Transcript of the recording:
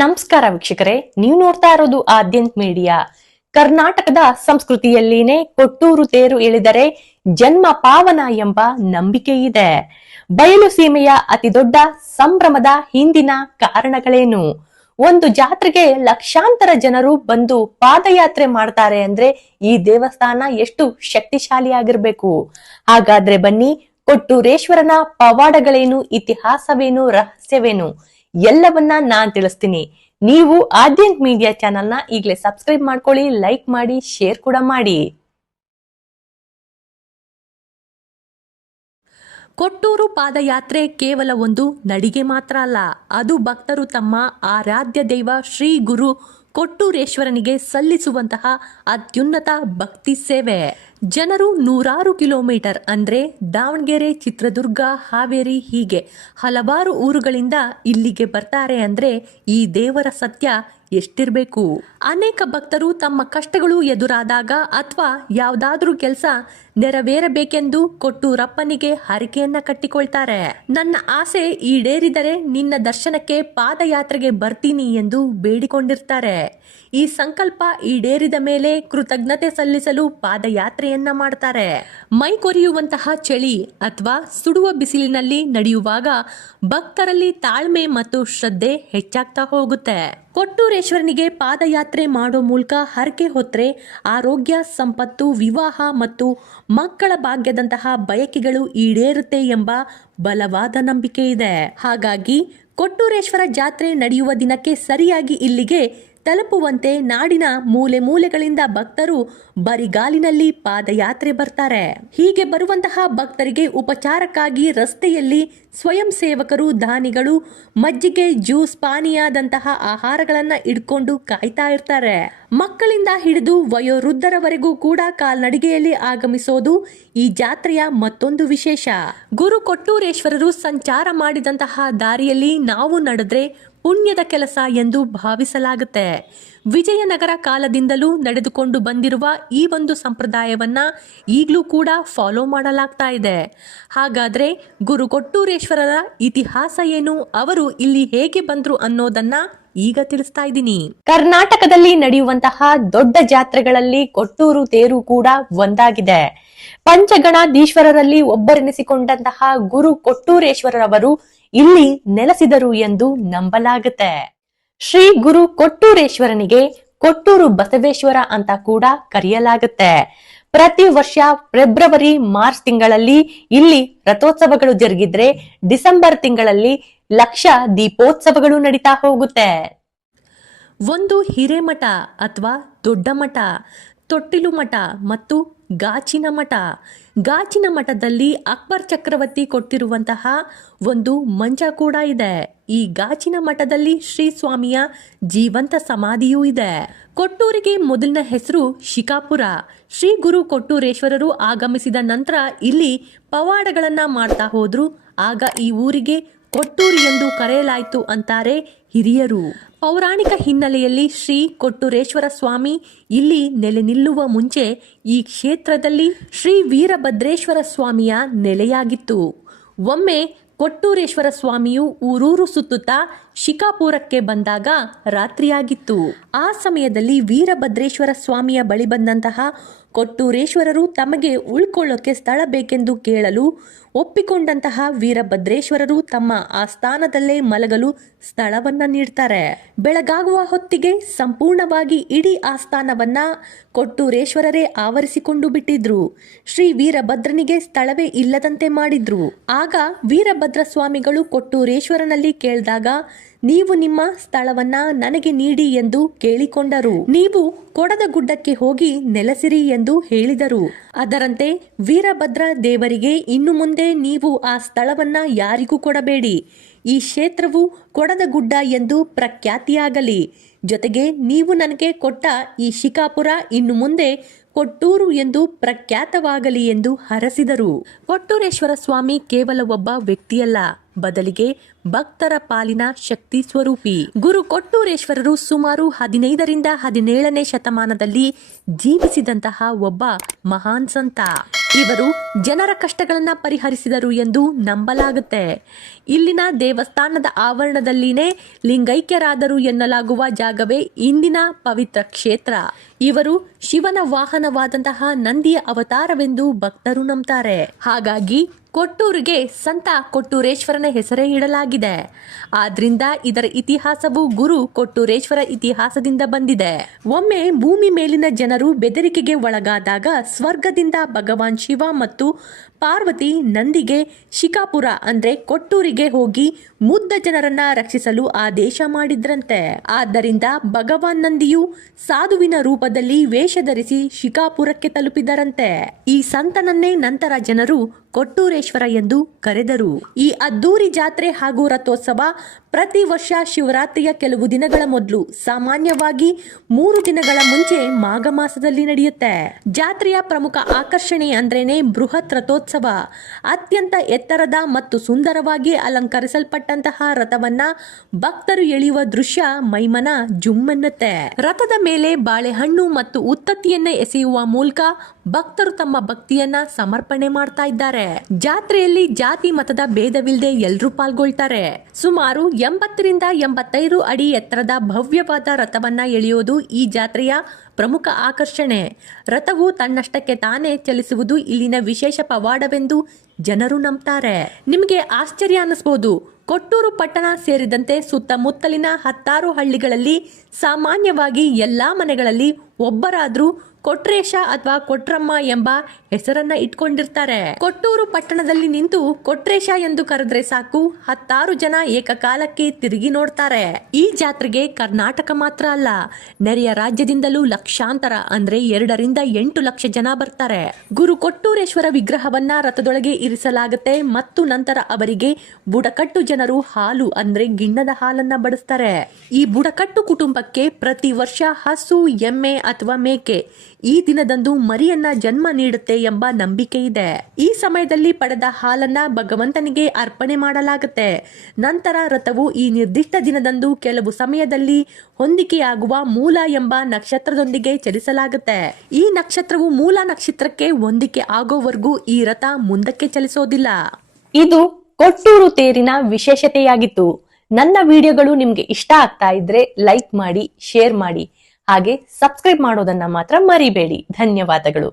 ನಮಸ್ಕಾರ ವೀಕ್ಷಕರೇ, ನೀವು ನೋಡ್ತಾ ಇರೋದು ಆದ್ಯಂತ್ ಮೀಡಿಯಾ. ಕರ್ನಾಟಕದ ಸಂಸ್ಕೃತಿಯಲ್ಲಿನೇ ಕೊಟ್ಟೂರು ತೇರು ಎಳೆದರೆ ಜನ್ಮ ಪಾವನ ಎಂಬ ನಂಬಿಕೆ ಇದೆ. ಬಯಲು ಸೀಮೆಯ ಅತಿ ದೊಡ್ಡ ಸಂಭ್ರಮದ ಹಿಂದಿನ ಕಾರಣಗಳೇನು? ಒಂದು ಜಾತ್ರೆಗೆ ಲಕ್ಷಾಂತರ ಜನರು ಬಂದು ಪಾದಯಾತ್ರೆ ಮಾಡ್ತಾರೆ ಅಂದ್ರೆ ಈ ದೇವಸ್ಥಾನ ಎಷ್ಟು ಶಕ್ತಿಶಾಲಿಯಾಗಿರ್ಬೇಕು. ಹಾಗಾದ್ರೆ ಬನ್ನಿ, ಕೊಟ್ಟೂರೇಶ್ವರನ ಪವಾಡಗಳೇನು, ಇತಿಹಾಸವೇನು, ರಹಸ್ಯವೇನು ಎಲ್ಲವನ್ನ ನಾನ್ ತಿಳಿಸ್ತೀನಿ. ನೀವು ಆದ್ಯಂತ್ ಮೀಡಿಯಾ ಚಾನೆಲ್ ನ ಈಗಲೇ ಸಬ್ಸ್ಕ್ರೈಬ್ ಮಾಡ್ಕೊಳ್ಳಿ, ಲೈಕ್ ಮಾಡಿ, ಶೇರ್ ಕೂಡ ಮಾಡಿ. ಕೊಟ್ಟೂರು ಪಾದಯಾತ್ರೆ ಕೇವಲ ಒಂದು ನಡಿಗೆ ಮಾತ್ರ ಅಲ್ಲ, ಅದು ಭಕ್ತರು ತಮ್ಮ ಆರಾಧ್ಯ ದೈವ ಶ್ರೀ ಗುರು ಕೊಟ್ಟೂರೇಶ್ವರನಿಗೆ ಸಲ್ಲಿಸುವಂತಹ ಅತ್ಯುನ್ನತ ಭಕ್ತಿ ಸೇವೆ. ಜನರು ನೂರಾರು ಕಿಲೋಮೀಟರ್ ಅಂದ್ರೆ ದಾವಣಗೆರೆ, ಚಿತ್ರದುರ್ಗ, ಹಾವೇರಿ ಹೀಗೆ ಹಲವಾರು ಊರುಗಳಿಂದ ಇಲ್ಲಿಗೆ ಬರ್ತಾರೆ ಅಂದ್ರೆ ಈ ದೇವರ ಸತ್ಯ ಎಷ್ಟಿರ್ಬೇಕು. ಅನೇಕ ಭಕ್ತರು ತಮ್ಮ ಕಷ್ಟಗಳು ಎದುರಾದಾಗ ಅಥವಾ ಯಾವ್ದಾದ್ರೂ ಕೆಲಸ ನೆರವೇರಬೇಕೆಂದು ಕೊಟ್ಟೂರಪ್ಪನಿಗೆ ಹರಕೆಯನ್ನ ಕಟ್ಟಿಕೊಳ್ತಾರೆ. ನನ್ನ ಆಸೆ ಈಡೇರಿದರೆ ನಿನ್ನ ದರ್ಶನಕ್ಕೆ ಪಾದಯಾತ್ರೆಗೆ ಬರ್ತೀನಿ ಎಂದು ಬೇಡಿಕೊಂಡಿರ್ತಾರೆ. ಈ ಸಂಕಲ್ಪ ಈಡೇರಿದ ಮೇಲೆ ಕೃತಜ್ಞತೆ ಸಲ್ಲಿಸಲು ಪಾದಯಾತ್ರೆಯನ್ನ ಮಾಡ್ತಾರೆ. ಮೈ ಕೊರೆಯುವಂತಹ ಚಳಿ ಅಥವಾ ಸುಡುವ ಬಿಸಿಲಿನಲ್ಲಿ ನಡೆಯುವಾಗ ಭಕ್ತರಲ್ಲಿ ತಾಳ್ಮೆ ಮತ್ತು ಶ್ರದ್ಧೆ ಹೆಚ್ಚಾಗ್ತಾ ಹೋಗುತ್ತೆ. ಕೊಟ್ಟೂರೇಶ್ವರನಿಗೆ ಪಾದಯಾತ್ರೆ ಮಾಡೋ ಮೂಲಕ ಹರಕೆ ಹೊತ್ತರೆ ಆರೋಗ್ಯ, ಸಂಪತ್ತು, ವಿವಾಹ ಮತ್ತು ಮಕ್ಕಳ ಭಾಗ್ಯದಂತಹ ಬಯಕೆಗಳು ಈಡೇರುತ್ತೆ ಎಂಬ ಬಲವಾದ ನಂಬಿಕೆ ಇದೆ. ಹಾಗಾಗಿ ಕೊಟ್ಟೂರೇಶ್ವರ ಜಾತ್ರೆ ನಡೆಯುವ ದಿನಕ್ಕೆ ಸರಿಯಾಗಿ ಇಲ್ಲಿಗೆ ತಲುಪುವಂತೆ ನಾಡಿನ ಮೂಲೆ ಮೂಲೆಗಳಿಂದ ಭಕ್ತರು ಬರಿಗಾಲಿನಲ್ಲಿ ಪಾದಯಾತ್ರೆ ಬರ್ತಾರೆ. ಹೀಗೆ ಬರುವಂತಹ ಭಕ್ತರಿಗೆ ಉಪಚಾರಕ್ಕಾಗಿ ರಸ್ತೆಯಲ್ಲಿ ಸ್ವಯಂ ಸೇವಕರು, ದಾನಿಗಳು ಮಜ್ಜಿಗೆ, ಜ್ಯೂಸ್, ಪಾನೀಯದಂತಹ ಆಹಾರಗಳನ್ನ ಇಟ್ಕೊಂಡು ಕಾಯ್ತಾ ಇರ್ತಾರೆ. ಮಕ್ಕಳಿಂದ ಹಿಡಿದು ವಯೋವೃದ್ಧರವರೆಗೂ ಕೂಡ ಕಾಲ್ನಡಿಗೆಯಲ್ಲಿ ಆಗಮಿಸೋದು ಈ ಜಾತ್ರೆಯ ಮತ್ತೊಂದು ವಿಶೇಷ. ಗುರು ಕೊಟ್ಟೂರೇಶ್ವರರು ಸಂಚಾರ ಮಾಡಿದಂತಹ ದಾರಿಯಲ್ಲಿ ನಾವು ನಡೆದ್ರೆ ಪುಣ್ಯದ ಕೆಲಸ ಎಂದು ಭಾವಿಸಲಾಗುತ್ತೆ. ವಿಜಯನಗರ ಕಾಲದಿಂದಲೂ ನಡೆದುಕೊಂಡು ಬಂದಿರುವ ಈ ಒಂದು ಸಂಪ್ರದಾಯವನ್ನ ಈಗಲೂ ಕೂಡ ಫಾಲೋ ಮಾಡಲಾಗ್ತಾ ಇದೆ. ಹಾಗಾದ್ರೆ ಗುರು ಕೊಟ್ಟೂರೇಶ್ವರರ ಇತಿಹಾಸ ಏನು, ಅವರು ಇಲ್ಲಿ ಹೇಗೆ ಬಂದ್ರು ಅನ್ನೋದನ್ನ ಈಗ ತಿಳಿಸ್ತಾ ಇದ್ದೀನಿ. ಕರ್ನಾಟಕದಲ್ಲಿ ನಡೆಯುವಂತಹ ದೊಡ್ಡ ಜಾತ್ರೆಗಳಲ್ಲಿ ಕೊಟ್ಟೂರು ತೇರು ಕೂಡ ಒಂದಾಗಿದೆ. ಪಂಚಗಣಾಧೀಶ್ವರರಲ್ಲಿ ಒಬ್ಬರೆನಿಸಿಕೊಂಡಂತಹ ಗುರು ಕೊಟ್ಟೂರೇಶ್ವರರವರು ಇಲ್ಲಿ ನೆಲೆಸಿದರು ಎಂದು ನಂಬಲಾಗುತ್ತೆ. ಶ್ರೀ ಗುರು ಕೊಟ್ಟೂರೇಶ್ವರನಿಗೆ ಕೊಟ್ಟೂರು ಬಸವೇಶ್ವರ ಅಂತ ಕೂಡ ಕರೆಯಲಾಗುತ್ತೆ. ಪ್ರತಿ ವರ್ಷ ಫೆಬ್ರವರಿ, ಮಾರ್ಚ್ ತಿಂಗಳಲ್ಲಿ ಇಲ್ಲಿ ರಥೋತ್ಸವಗಳು ಜರುಗಿದ್ರೆ ಡಿಸೆಂಬರ್ ತಿಂಗಳಲ್ಲಿ ಲಕ್ಷ ದೀಪೋತ್ಸವಗಳು ನಡೀತಾ ಹೋಗುತ್ತೆ. ಒಂದು ಹಿರೇಮಠ ಅಥವಾ ದೊಡ್ಡ ಮಠ, ತೊಟ್ಟಿಲು ಮಠ ಮತ್ತು ಗಾಚಿನ ಮಠ. ಗಾಚಿನ ಮಠದಲ್ಲಿ ಅಕ್ಬರ್ ಚಕ್ರವರ್ತಿ ಕೊಟ್ಟಿರುವಂತಹ ಒಂದು ಮಂಚ ಕೂಡ ಇದೆ. ಈ ಗಾಚಿನ ಮಠದಲ್ಲಿ ಶ್ರೀ ಸ್ವಾಮಿಯ ಜೀವಂತ ಸಮಾಧಿಯೂ ಇದೆ. ಕೊಟ್ಟೂರಿಗೆ ಮೊದಲಿನ ಹೆಸರು ಶಿಕಾಪುರ. ಶ್ರೀ ಗುರು ಕೊಟ್ಟೂರೇಶ್ವರರು ಆಗಮಿಸಿದ ನಂತರ ಇಲ್ಲಿ ಪವಾಡಗಳನ್ನ ಮಾಡ್ತಾ ಹೋದ್ರು. ಆಗ ಈ ಊರಿಗೆ ಕೊಟ್ಟೂರು ಎಂದು ಕರೆಯಲಾಯಿತು ಅಂತಾರೆ ಹಿರಿಯರು. ಪೌರಾಣಿಕ ಹಿನ್ನೆಲೆಯಲ್ಲಿ ಶ್ರೀ ಕೊಟ್ಟೂರೇಶ್ವರ ಸ್ವಾಮಿ ಇಲ್ಲಿ ನೆಲೆ ನಿಲ್ಲುವ ಮುಂಚೆ ಈ ಕ್ಷೇತ್ರದಲ್ಲಿ ಶ್ರೀ ವೀರಭದ್ರೇಶ್ವರ ಸ್ವಾಮಿಯ ನೆಲೆಯಾಗಿತ್ತು. ಒಮ್ಮೆ ಕೊಟ್ಟೂರೇಶ್ವರ ಸ್ವಾಮಿಯು ಊರೂರು ಸುತ್ತುತ್ತಾ ಶಿಕಾಪುರಕ್ಕೆ ಬಂದಾಗ ರಾತ್ರಿಯಾಗಿತ್ತು. ಆ ಸಮಯದಲ್ಲಿ ವೀರಭದ್ರೇಶ್ವರ ಸ್ವಾಮಿಯ ಬಳಿ ಬಂದಂತಹ ಕೊಟ್ಟೂರೇಶ್ವರರು ತಮಗೆ ಉಳ್ಕೊಳ್ಳೋಕೆ ಸ್ಥಳ ಬೇಕೆಂದು ಕೇಳಲು ಒಪ್ಪಿಕೊಂಡಂತಹ ವೀರಭದ್ರೇಶ್ವರರು ತಮ್ಮ ಆಸ್ಥಾನದಲ್ಲೇ ಮಲಗಲು ಸ್ಥಳವನ್ನ ನೀಡ್ತಾರೆ. ಬೆಳಗಾಗುವ ಹೊತ್ತಿಗೆ ಸಂಪೂರ್ಣವಾಗಿ ಇಡೀ ಆಸ್ಥಾನವನ್ನ ಕೊಟ್ಟೂರೇಶ್ವರರೇ ಆವರಿಸಿಕೊಂಡು ಬಿಟ್ಟಿದ್ರು. ಶ್ರೀ ವೀರಭದ್ರನಿಗೆ ಸ್ಥಳವೇ ಇಲ್ಲದಂತೆ ಮಾಡಿದ್ರು. ಆಗ ವೀರಭದ್ರ ಸ್ವಾಮಿಗಳು ಕೊಟ್ಟೂರೇಶ್ವರನಲ್ಲಿ ಕೇಳಿದಾಗ, ನೀವು ನಿಮ್ಮ ಸ್ಥಳವನ್ನ ನನಗೆ ನೀಡಿ ಎಂದು ಕೇಳಿಕೊಂಡರು. ನೀವು ಕೊಡದ ಗುಡ್ಡಕ್ಕೆ ಹೋಗಿ ನೆಲೆಸಿರಿ ಎಂದು ಹೇಳಿದರು. ಅದರಂತೆ ವೀರಭದ್ರ ದೇವರಿಗೆ, ಇನ್ನು ಮುಂದೆ ನೀವು ಆ ಸ್ಥಳವನ್ನ ಯಾರಿಗೂ ಕೊಡಬೇಡಿ, ಈ ಕ್ಷೇತ್ರವು ಕೊಡದ ಗುಡ್ಡ ಎಂದು ಪ್ರಖ್ಯಾತಿಯಾಗಲಿ. ಜೊತೆಗೆ ನೀವು ನನಗೆ ಕೊಟ್ಟ ಈ ಶಿಕಾಪುರ ಇನ್ನು ಮುಂದೆ ಕೊಟ್ಟೂರು ಎಂದು ಪ್ರಖ್ಯಾತವಾಗಲಿ ಎಂದು ಹರಸಿದರು. ಕೊಟ್ಟೂರೇಶ್ವರ ಸ್ವಾಮಿ ಕೇವಲ ಒಬ್ಬ ವ್ಯಕ್ತಿಯಲ್ಲ, ಬದಲಿಗೆ ಭಕ್ತರ ಪಾಲಿನ ಶಕ್ತಿ ಸ್ವರೂಪಿ. ಗುರು ಕೊಟ್ಟೂರೇಶ್ವರರು ಸುಮಾರು 15ರಿಂದ 17ನೇ ಶತಮಾನದಲ್ಲಿ ಜೀವಿಸಿದಂತಹ ಒಬ್ಬ ಮಹಾನ್ ಸಂತ. ಇವರು ಜನರ ಕಷ್ಟಗಳನ್ನ ಪರಿಹರಿಸಿದರು ಎಂದು ನಂಬಲಾಗುತ್ತೆ. ಇಲ್ಲಿನ ದೇವಸ್ಥಾನದ ಆವರಣದಲ್ಲಿನೇ ಲಿಂಗೈಕ್ಯರಾದರು ಎನ್ನಲಾಗುವ ಜಾಗವೇ ಇಂದಿನ ಪವಿತ್ರ ಕ್ಷೇತ್ರ. ಇವರು ಶಿವನ ವಾಹನವಾದಂತಹ ನಂದಿಯ ಅವತಾರವೆಂದು ಭಕ್ತರು ನಂಬ್ತಾರೆ. ಹಾಗಾಗಿ ಕೊಟ್ಟೂರಿಗೆ ಸಂತ ಕೊಟ್ಟೂರೇಶ್ವರನ ಹೆಸರೇ ಇಡಲಾಗಿದೆ. ಆದ್ರಿಂದ ಇದರ ಇತಿಹಾಸವು ಗುರು ಕೊಟ್ಟೂರೇಶ್ವರ ಇತಿಹಾಸದಿಂದ ಬಂದಿದೆ. ಒಮ್ಮೆ ಭೂಮಿ ಮೇಲಿನ ಜನರು ಬೆದರಿಕೆಗೆ ಒಳಗಾದಾಗ ಸ್ವರ್ಗದಿಂದ ಭಗವಾನ್ ಶಿವ ಮತ್ತು ಪಾರ್ವತಿ ನಂದಿಗೆ ಶಿಕಾಪುರ ಅಂದ್ರೆ ಕೊಟ್ಟೂರಿಗೆ ಹೋಗಿ ಮುಗ್ಧ ಜನರನ್ನ ರಕ್ಷಿಸಲು ಆದೇಶ ಮಾಡಿದ್ರಂತೆ. ಆದ್ದರಿಂದ ಭಗವಾನ್ ನಂದಿಯು ಸಾಧುವಿನ ರೂಪದಲ್ಲಿ ವೇಷ ಧರಿಸಿ ಶಿಕಾಪುರಕ್ಕೆ ತಲುಪಿದರಂತೆ. ಈ ಸಂತನನ್ನೇ ನಂತರ ಜನರು ಕೊಟ್ಟೂರೇಶ್ವರ ಎಂದು ಕರೆದರು. ಈ ಅದ್ದೂರಿ ಜಾತ್ರೆ ಹಾಗೂ ರಥೋತ್ಸವ ಪ್ರತಿ ವರ್ಷ ಶಿವರಾತ್ರಿಯ ಕೆಲವು ದಿನಗಳ ಮೊದಲು, ಸಾಮಾನ್ಯವಾಗಿ 3 ದಿನಗಳ ಮುಂಚೆ ಮಾಘ ಮಾಸದಲ್ಲಿ ನಡೆಯುತ್ತೆ. ಜಾತ್ರೆಯ ಪ್ರಮುಖ ಆಕರ್ಷಣೆ ಅಂದ್ರೇನೆ ಬೃಹತ್ ರಥೋತ್ಸವ. ಅತ್ಯಂತ ಎತ್ತರದ ಮತ್ತು ಸುಂದರವಾಗಿ ಅಲಂಕರಿಸಲ್ಪಟ್ಟಂತಹ ರಥವನ್ನ ಭಕ್ತರು ಎಳೆಯುವ ದೃಶ್ಯ ಮೈಮನ ಜುಮ್ಮೆನ್ನುತ್ತೆ. ರಥದ ಮೇಲೆ ಬಾಳೆಹಣ್ಣು ಮತ್ತು ಉತ್ತತ್ತಿಯನ್ನ ಎಸೆಯುವ ಮೂಲಕ ಭಕ್ತರು ತಮ್ಮ ಭಕ್ತಿಯನ್ನ ಸಮರ್ಪಣೆ ಮಾಡ್ತಾ ಇದ್ದಾರೆ. ಜಾತ್ರೆಯಲ್ಲಿ ಜಾತಿ ಮತದ ಭೇದವಿಲ್ಲದೆ ಎಲ್ಲರೂ ಪಾಲ್ಗೊಳ್ತಾರೆ. ಸುಮಾರು 80ರಿಂದ 85 ಅಡಿ ಎತ್ತರದ ಭವ್ಯವಾದ ರಥವನ್ನ ಎಳೆಯೋದು ಈ ಜಾತ್ರೆಯ ಪ್ರಮುಖ ಆಕರ್ಷಣೆ. ರಥವು ತನ್ನಷ್ಟಕ್ಕೆ ತಾನೇ ಚಲಿಸುವುದು ಇಲ್ಲಿನ ವಿಶೇಷ ಪವಾಡವೆಂದು ಜನರು ನಂಬ್ತಾರೆ. ನಿಮಗೆ ಆಶ್ಚರ್ಯ ಅನ್ನಿಸಬಹುದು. ಕೊಟ್ಟೂರು ಪಟ್ಟಣ ಸೇರಿದಂತೆ ಸುತ್ತಮುತ್ತಲಿನ 10 ಹಳ್ಳಿಗಳಲ್ಲಿ ಸಾಮಾನ್ಯವಾಗಿ ಎಲ್ಲಾ ಮನೆಗಳಲ್ಲಿ ಒಬ್ಬರಾದ್ರೂ ಕೊಟ್ರೇಶ ಅಥವಾ ಕೊಟ್ರಮ್ಮ ಎಂಬ ಹೆಸರನ್ನ ಇಟ್ಕೊಂಡಿರ್ತಾರೆ. ಕೊಟ್ಟೂರು ಪಟ್ಟಣದಲ್ಲಿ ನಿಂತು ಕೊಟ್ರೇಶ ಎಂದು ಕರೆದ್ರೆ ಸಾಕು, 10 ಜನ ಏಕಕಾಲಕ್ಕೆ ತಿರುಗಿ ನೋಡ್ತಾರೆ. ಈ ಜಾತ್ರೆಗೆ ಕರ್ನಾಟಕ ಮಾತ್ರ ಅಲ್ಲ, ನೆರೆಯ ರಾಜ್ಯದಿಂದಲೂ ಲಕ್ಷಾಂತರ ಅಂದ್ರೆ 2 ರಿಂದ 8 ಲಕ್ಷ ಜನ ಬರ್ತಾರೆ. ಗುರು ಕೊಟ್ಟೂರೇಶ್ವರ ವಿಗ್ರಹವನ್ನ ರಥದೊಳಗೆ ಇರಿಸಲಾಗುತ್ತೆ ಮತ್ತು ನಂತರ ಅವರಿಗೆ ಬುಡಕಟ್ಟು ಜನರು ಹಾಲು ಅಂದ್ರೆ ಗಿಣ್ಣದ ಹಾಲನ್ನ ಬಡಿಸ್ತಾರೆ. ಈ ಬುಡಕಟ್ಟು ಕುಟುಂಬಕ್ಕೆ ಪ್ರತಿ ವರ್ಷ ಹಸು, ಎಮ್ಮೆ ಅಥವಾ ಮೇಕೆ ಈ ದಿನದಂದು ಮರಿಯನ್ನ ಜನ್ಮ ನೀಡುತ್ತೆ ಎಂಬ ನಂಬಿಕೆ ಇದೆ. ಈ ಸಮಯದಲ್ಲಿ ಪಡೆದ ಹಾಲನ್ನ ಭಗವಂತನಿಗೆ ಅರ್ಪಣೆ ಮಾಡಲಾಗುತ್ತೆ. ನಂತರ ರಥವು ಈ ನಿರ್ದಿಷ್ಟ ದಿನದಂದು ಕೆಲವು ಸಮಯದಲ್ಲಿ ಹೊಂದಿಕೆಯಾಗುವ ಮೂಲ ಎಂಬ ನಕ್ಷತ್ರದೊಂದಿಗೆ ಚಲಿಸಲಾಗುತ್ತೆ. ಈ ನಕ್ಷತ್ರವು ಮೂಲ ನಕ್ಷತ್ರಕ್ಕೆ ಹೊಂದಿಕೆ ಆಗೋವರೆಗೂ ಈ ರಥ ಮುಂದಕ್ಕೆ ಚಲಿಸೋದಿಲ್ಲ. ಇದು ಕೊಟ್ಟೂರು ತೇರಿನ ವಿಶೇಷತೆಯಾಗಿತ್ತು. ನನ್ನ ವಿಡಿಯೋಗಳು ನಿಮ್ಗೆ ಇಷ್ಟ ಆಗ್ತಾ ಇದ್ರೆ ಲೈಕ್ ಮಾಡಿ, ಶೇರ್ ಮಾಡಿ, ಹಾಗೆ ಸಬ್ಸ್ಕ್ರೈಬ್ ಮಾಡೋದನ್ನ ಮಾತ್ರ ಮರಿಬೇಡಿ. ಧನ್ಯವಾದಗಳು.